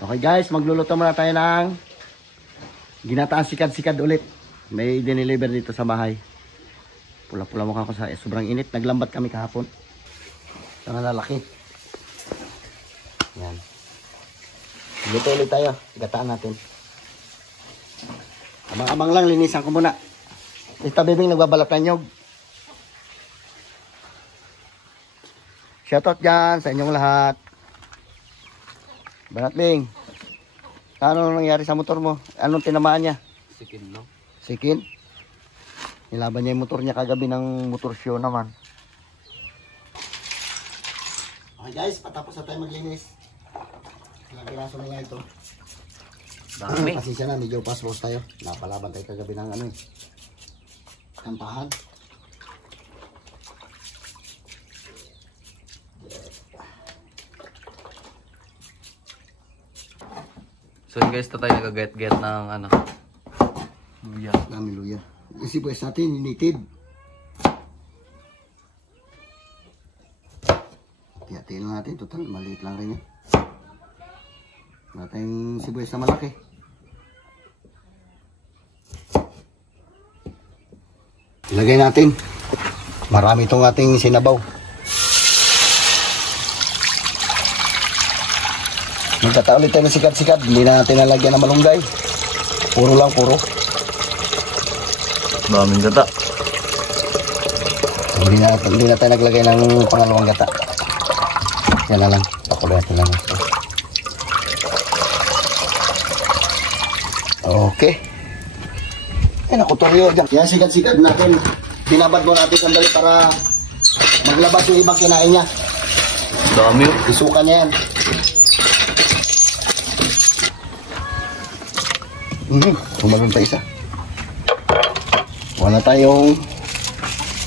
Okay guys, magluluto muna tayo ng ginataan sikad-sikad ulit. May dineliver dito sa bahay. Pula-pula mukha ko sa sobrang init. Naglambat kami kahapon. Ang lalaki. Yan. Luto ulit tayo. Gataan natin. Abang-abang lang, linisan ko muna. Tita Bebing nagbabalak ng nyog. Shoutout dyan sa inyong lahat. Banat Bing, ano nangyari sa motor mo? Anong tinamaan niya? Sikin no? Sikin? Nilaban niya yung motor niya kagabi ng motor show naman. Okay guys, patapos na tayo maglinis. Ilang piraso na lang ito. Dami. Pasensya na, medyo passport tayo. Napalaban tayo kagabi ng ano eh. Kampahan. So guys, ito tayo nag-get ng ano, luya. Dami luya. Yung sibuyas natin, initid. Hati-hatiin lang natin. Total, maliit lang rin yan. Wala tayong sibuyas na malaki. Ilagay natin. Marami itong ating sinabaw. Magkata ulit tayo ng sikat-sikat. Hindi na natin nalagyan ng malunggay. Puro lang, puro. Daming gata. Hindi na tayo naglagay ng pangalawang gata. Yan na lang. Pakuloy natin lang. Okay. Ay, nakutoryo dyan. Yan, sikat-sikat natin. Binabad mo natin sandali para maglabas yung ibang kinain niya. Dami yun. Isukan niya yan. Kumaroon pa isa. Wala tayong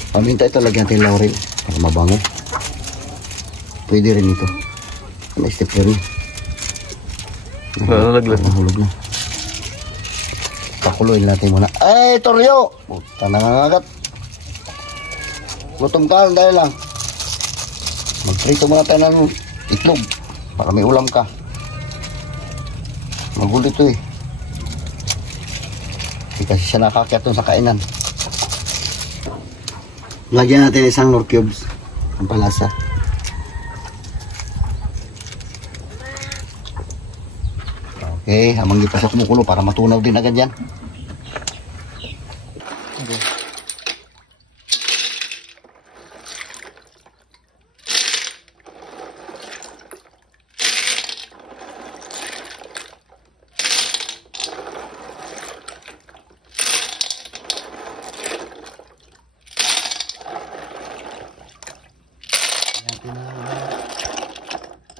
paminta ito. Lagyan natin laurel para mabango. Pwede rin ito. May step rin. Nalaglag. Nahulog na. Pakuloyin natin muna. Ay, Toryo! Puta na nga agad. Gutom ka, dahil lang. Magprito muna tayo ng itlog para may ulam ka. Magulo ito eh. Kasi siya nakakyat sa kainan. Lagyan natin isang Knorr cubes. Ang palasa. Okay, habang di pa siya kumukulo para matunaw din agad yan. Okay.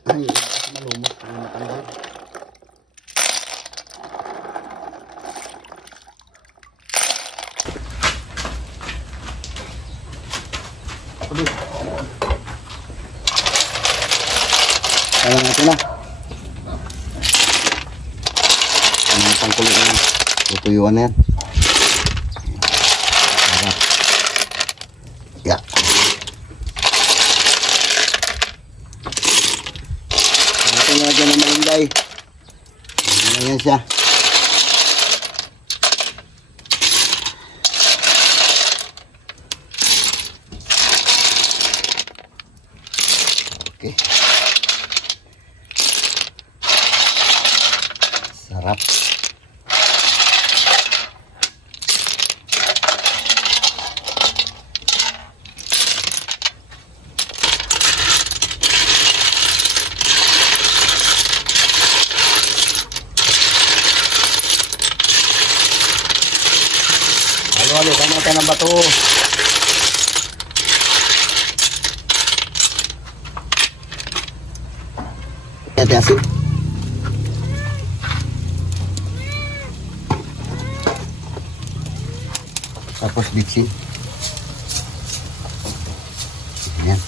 Ay, malumot. Matanggal. Kaya natin na. Ang pangkulit na. Tutuyuan na yan. Ya. Natin na dyan ang malunggay. Ayan siya. Okay. Sarap. Halo-halo, kaya natin ang bato. Hati asin. Tapos bitsin. Ayan.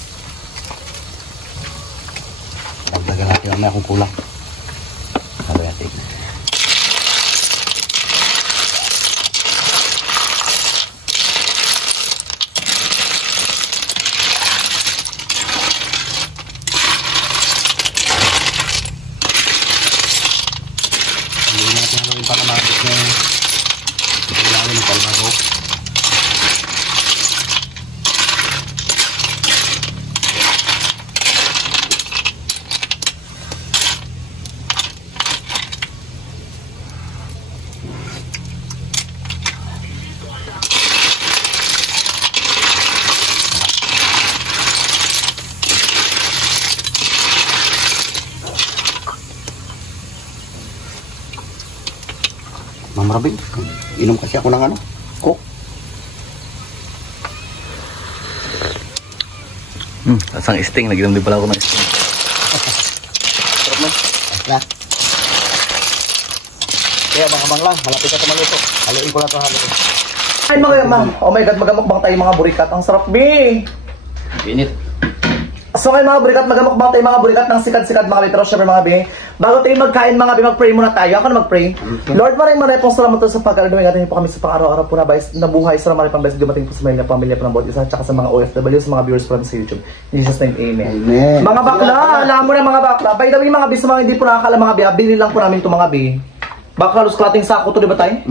Dagdagan natin mamaya kung kulang. Halo natin. Mamarabi. Inom kasi ako ng ano, Coke. Asang sting. Naginom din pala ako ng sting. Sarap mo. Na. Kaya abang-abang lang. Malapit na ito maluto. Haluin ko lang ito, haluin. Ay mga ma'am, oh my god, magamukbang tayo mga burikat. Ang sarap, Bing! Init. So ngayon mga burikat, magamukbang tayo mga burikat ng sikat-sikat mga bitro. Siyempre mga Bing, bago tayo magkain mga Bing, mag-pray muna tayo. Ako na mag-pray. Lord, maraming pong salamat sa pag-aladuin natin po kami sa pang-araw-araw po na buhay. Sa maraming pang best dumating po sa pamilya po ng bawat isa, tsaka sa mga OFW, sa mga viewers po namin sa YouTube. In Jesus' name, amen. Amen. Mga bakla, alam mo na mga bakla. By the way mga Bing, sa mga hindi po nakakala mga Bing, binili lang po namin ito mga Bing. Baka halos klating sako to, di ba tayo?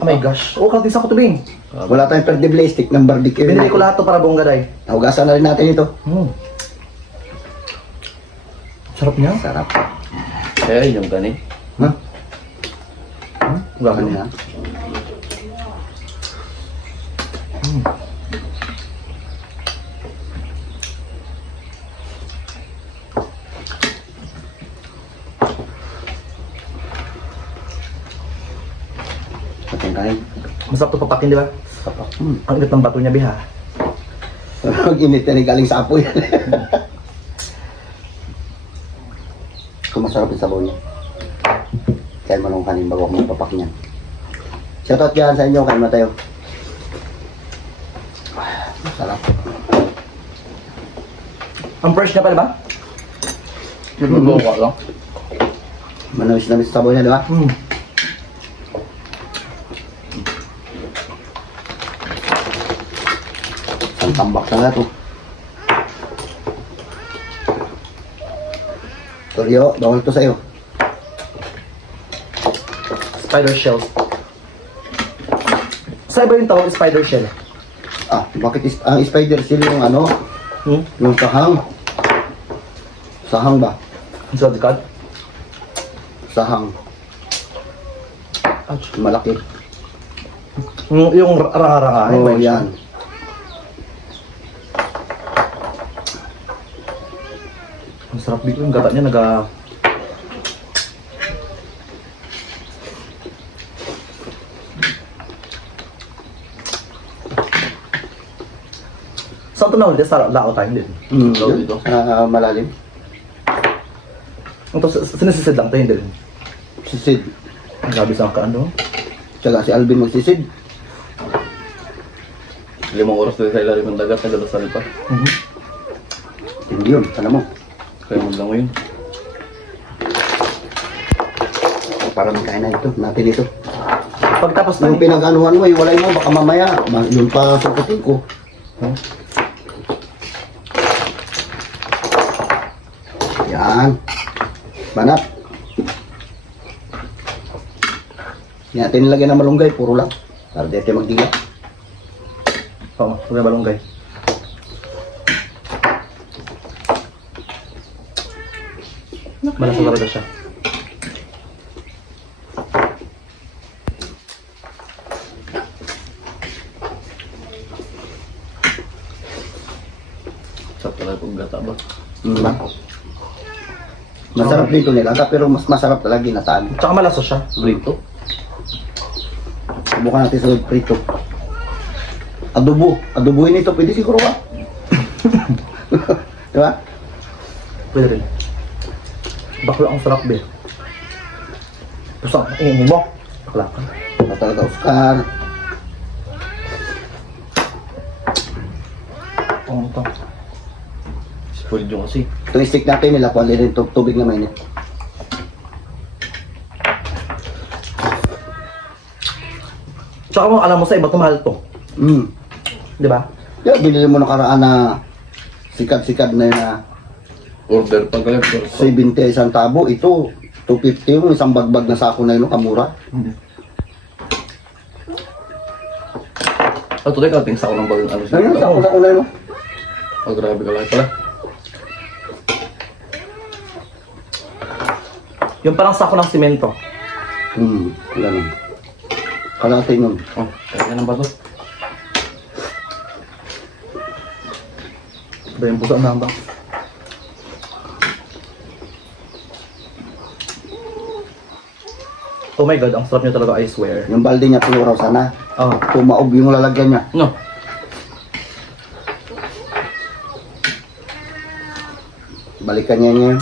Oh my gosh. Oh, klating sako to, Bing. Wala tayong perdibly stick ng barbecue. Binili ko lahat to para buong gaday. Nahugasan na rin natin ito. Sarap niya. Sarap. Kaya yung gani. Ha? Grabe Ano niya. yan? Pateng kain. Masarap to papakin, di ba? Sarap. Ang init ng bato niya, Biha. Mag-init na rin galing sa apoy. Kung masarap yung sabaw niya. Kaya manong kanin bago ako magpapak niyan. Shoutout yan sa inyo, kain na tayo. Sarap. Ang fresh niya pa, di ba? Buka lang. Manawis na sa sabaw niya, di ba? Ang tambak na nga ito. Toryo, bawal to sa'yo. Spider shells. Sa iba yung tawag spider shell. Ah, bakit ang spider seal yung ano? Yung sahang. Sahang ba? Ang sarap di kad. Sahang. Malaki. Yung ranga-ranga. Oo, yan. Ang sarap dito. Yung gata niya naga... Saan ito nahuli? Sa lao tayo din. Yun, dito. malalim. Ito sinisisid lang tayo din. Sisid. Ang sabi sa ka ano? Tsaka si Alvin magsisid. 5 oras din sa ilalim ng dagat. Nagalasal pa. Hindi yun, alam mo. Kaya maglango yun. Para magkain na ito, natin ito. Pagtapos na Yung pinag-anuhan mo, iwalay mo, baka mamaya, yun pa sukutin ko. Yan. Banat. Yan, natin nilagyan ng malunggay, puro lang. Para di natin magdiga. Oo, huwag balunggay. Malasa talaga siya. Sarap talaga kung gata ba? Diba? Masarap dito nilaga, pero mas masarap talaga ginataan. Tsaka malasa siya. Brito. Subukan natin sa prito. Adobo. Adobohin ito, pwede siguro ba? Diba? Pwede rin. Bakla ang sarap be. Pusang, ingin mo. Bakla ka. Ano talaga, Oscar? Oo, ito. Spoiled yung kasi. Itong stick natin, nilakuan rin tubig na mainit. Tsaka mo, alam mo sa iba, tumahal to. Di ba? Kaya binili mo nakaraan na sikat-sikat na yun na Order pag kayo. 70 isang tabo. Ito, 250 yung isang bagbag na sako na yun, kamura. Ah, tuloy ka, tingsa ko ng bagang ano siya. Ayun, sako na yun. Oh, grabe ka lang pala. Yung parang sako ng simento. Ganun. Kalate nun. Oh, kaya ng bato. Ba yung puso na ba? Oh my God, ang sarap niya talaga, I swear. Yung balde niya puno raw sana. Oh. Tumaob yung lalagyan niya. No. Balikan niya yun.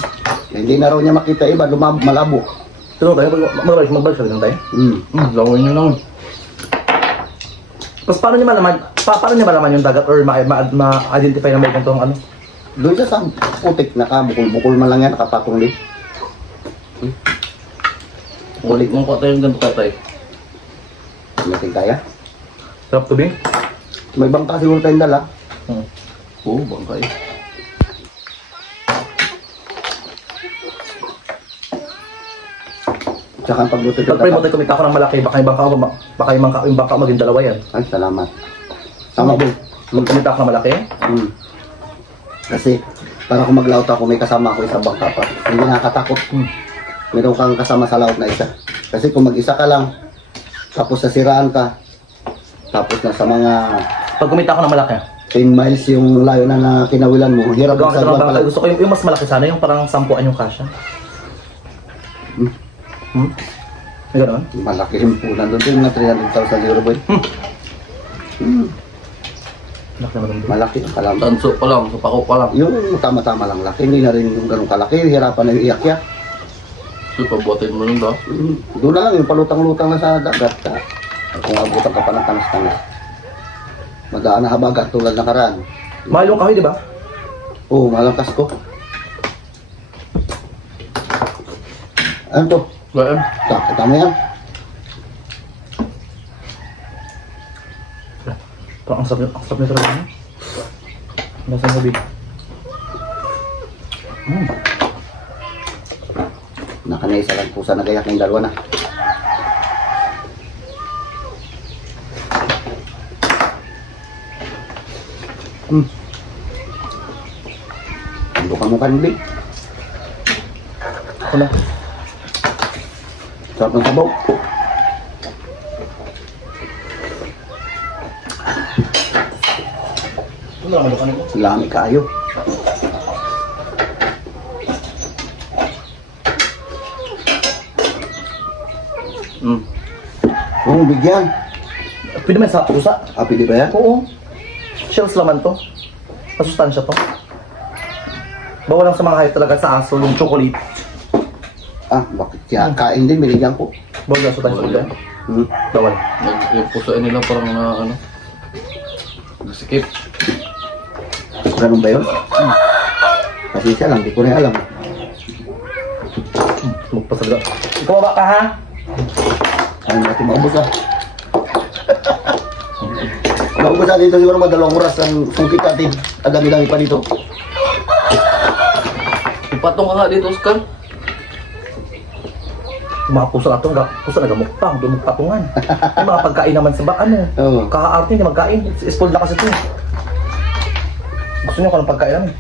Hindi na raw niya makita iba, malabo. Pero tayo, magbalik sa lang tayo. Lawin nyo lang. Tapos paano niya malaman, paano niya malaman yung dagat or ma-identify na may ganitong ano? Doon siya sa putik, nakabukol-bukol man lang yan, nakapatong din. Ulit mong patay yung ganito tatay. Natin kaya. Sarap tubig? May bangka siguro tayong dala. Oo, bangkay. Tsaka ang pagluto Pag pray mo tayo kumita ko ng malaki, baka yung bangka maging dalawa yan. Ay, salamat. Tama ba? Kung kumita ko ng malaki, Kasi, para kung maglaot ako, may kasama ako isang bangka pa. Hindi nakakatakot. Meron kang kasama sa laot na isa. Kasi kung mag-isa ka lang, tapos nasiraan ka, tapos na sa mga pag kumita ko ng malaki, 10 miles yung layo na kinawilan mo, hirap gawin sa ka ng pala. bangka. Gusto ko yung mas malaki sana, yung parang 10 yung kasya. May gano'n? Malaki yung punan doon. Yung mga 300,000 euro boy. Malaki naman yung Malaki ang kalam. Tanso pa lang, supako pa lang. Yung tama-tama lang laki. Hindi na rin yung ganun kalaki. Hirapan na yung iyak-iyak. So, pabuhatin mo lang daw. Doon na lang yung palutang-lutang na sa dagat. Kung abutan ka pa ng tanas-tanas. Magaan na habagat tulad na karaan. mahal yung kahoy, di ba? Oo, malang kasko. Ano to? Gayam. Tama yan. Parang ang sarap niya talaga. Nasa sabi. Nakanay isa lang pusa na gayak ng dalawa na. Bukan mo kanili. Ako na. Sarap ng sabaw. Ano naman yung kanila? Lami kayo. Oo, bigyan. Pwede man sa pusa. Pwede ba yan? Oo. Shells laman to. Masustansya to. Bawal lang sa mga hayop talaga sa aso yung chocolate. Bakit siya? Kain din, binigyan ko. Bawal lang sa tansya to. Bawal. Yung pusoin nila parang na ano. Nasikip. Ganun ba yun? Kasi siya lang, di ko rin alam. Magpasaga. Ikaw ka ha? Ayaw natin maubos Maubos natin dito siguro madalawang oras ang sungkit natin. Ang dami-dami pa dito. Ipatong ka nga dito, Oscar. Mga pusa na ito, pusa nagamukpang, doon magpatungan. May mga pagkain naman sa ano. Oo. Kaka-arte niya magkain. Spoiled na kasi ito. Gusto niyo kung anong pagkain namin.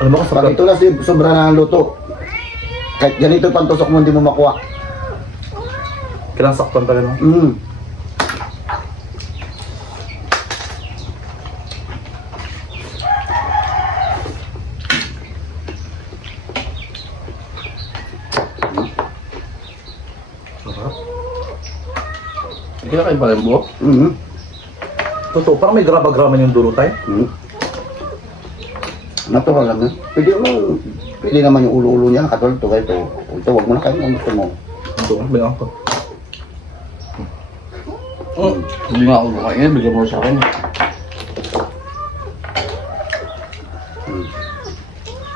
Alam mo kung Pag ito na sobra na ang luto. Kahit ganito pang tusok mo, hindi mo makuha. kailangan saktan pa rin. Hindi na kayo ba yung buhok? Totoo, parang may graba-graman yung dulo tayo. Natural lang yan. Pwede naman yung ulo-ulo niya, katulad ito, ito. Ito, huwag mo na kayo kung gusto mo. Ito, binang ko. Hindi nga ako kumain, bigyan mo sa akin.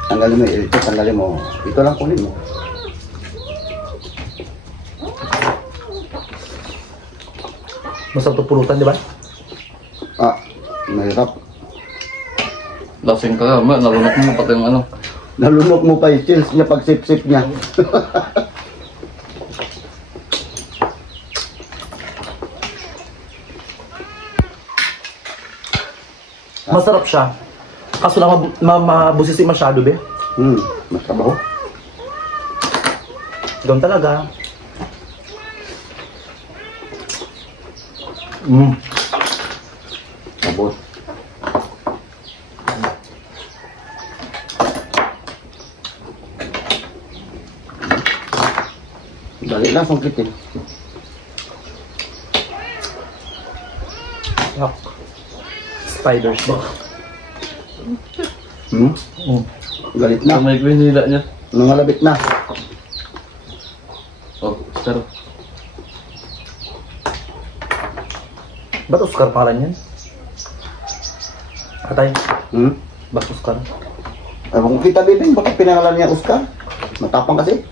Tanggalin mo ito, tanggalin mo. Ito lang kunin mo. Masarap ito pulutan, di ba? Mahirap. Lasing ka nga, nalunok mo pati yung ano. Nalunok mo pa yung chills niya pag sip-sip niya. Masarap siya. Kaso lang mabusisi masyado, be. Mas trabaho. Doon talaga. Abot. Dali lang, sungkit eh. Yuck. Spiders ba? Galit na. May pinila niya. Nangalabit na. Oh, sir. Ba't Oscar pangalan yan? Atay, ba't Oscar? Ewan ko kita, Bibing. Bakit pinangalan niya Oscar? Matapang kasi.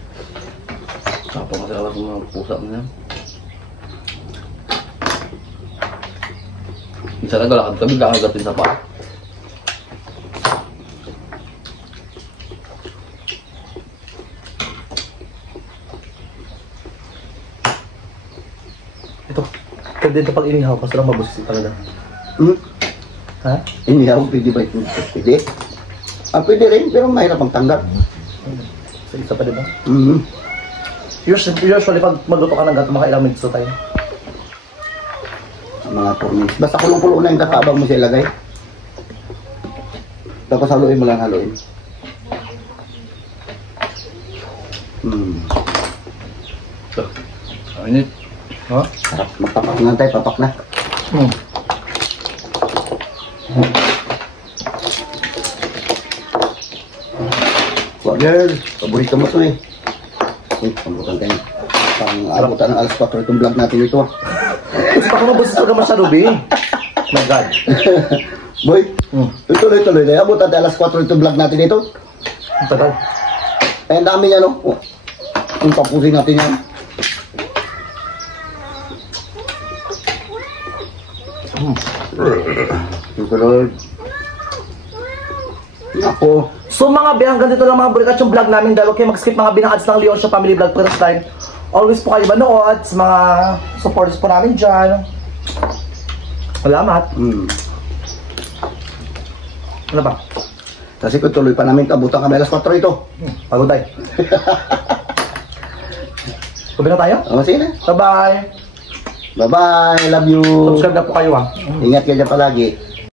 Apa kasi alas mga pusa na yan. Minsan naglalakad kami, kakagatin sa paa. Ito, pwede ito pag inihaw kasi lang mabusis talaga. Ha? Inihaw, pwede ba ito? Pwede. Pwede rin, pero mahirap ang tanggap. Sa isa pa diba? Usually pag magluto ka ng gato, mga ilang minutes tayo. Mga 4 minutes. Basta kulong-kulo na yung kakaabang mo siya ilagay. Tapos haluin mo lang, haluin. So, init. Ha? Harap, magpapak na tayo, papak na. Wah, girl, paborito mo to eh. Pambutan kayo. Pang-abutan ng alas 4 itong vlog natin ito. Gusto ko mabusis ka masyado, B. My God. Boy, tuloy-tuloy na. Abutan tayo alas 4 itong vlog natin ito. Ang tagal. Eh, ang dami niya, no? Yung tapusin natin yan. Tuloy. Ako. So mga B, hanggang dito lang mga burikat yung vlog namin dahil okay mag-skip mga binangads ng Leon sa Family Vlog first time. Always po kayo manood sa mga supporters po namin dyan. Salamat. Ano ba? Kasi kung tuloy pa namin kabutan kami alas 4 ito. Pagod tayo. Sabi na tayo? Sige na. Bye-bye. Bye-bye. Love you. Subscribe na po kayo ha. Ingat kayo dyan palagi.